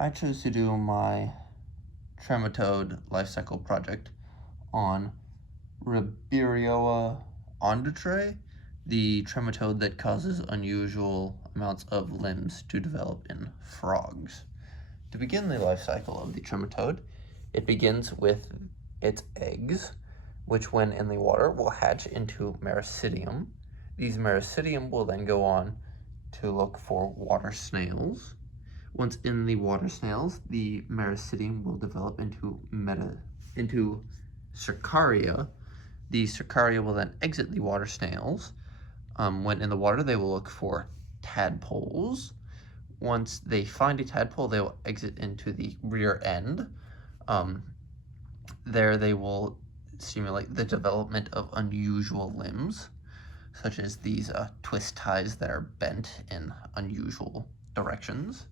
I chose to do my Trematode life cycle project on Ribeiroia ondatrae, the trematode that causes unusual amounts of limbs to develop in frogs. To begin the life cycle of the trematode, it begins with its eggs, which when in the water will hatch into mericidium. These mericidium will then go on to look for water snails. Once in the water snails, the mericidium will develop into cercaria. The cercaria will then exit the water snails. When in the water, they will look for tadpoles. Once they find a tadpole, they will exit into the rear end. There they will stimulate the development of unusual limbs, such as these twist ties that are bent in unusual directions.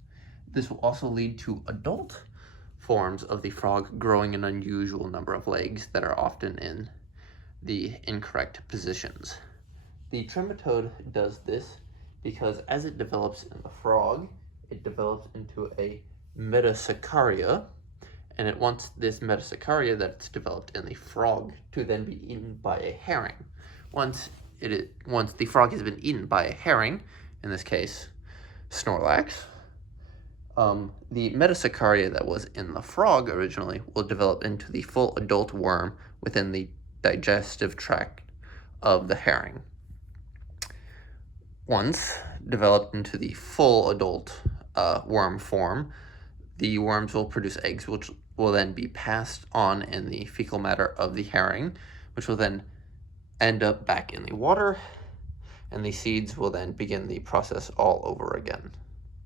This will also lead to adult forms of the frog growing an unusual number of legs that are often in the incorrect positions. The trematode does this because as it develops in the frog, it develops into a metacercaria, and it wants this metacercaria that's developed in the frog to then be eaten by a herring. Once the frog has been eaten by a herring, in this case Snorlax, the metacercaria that was in the frog originally will develop into the full adult worm within the digestive tract of the herring. Once developed into the full adult worm form, the worms will produce eggs, which will then be passed on in the fecal matter of the herring, which will then end up back in the water, and the seeds will then begin the process all over again.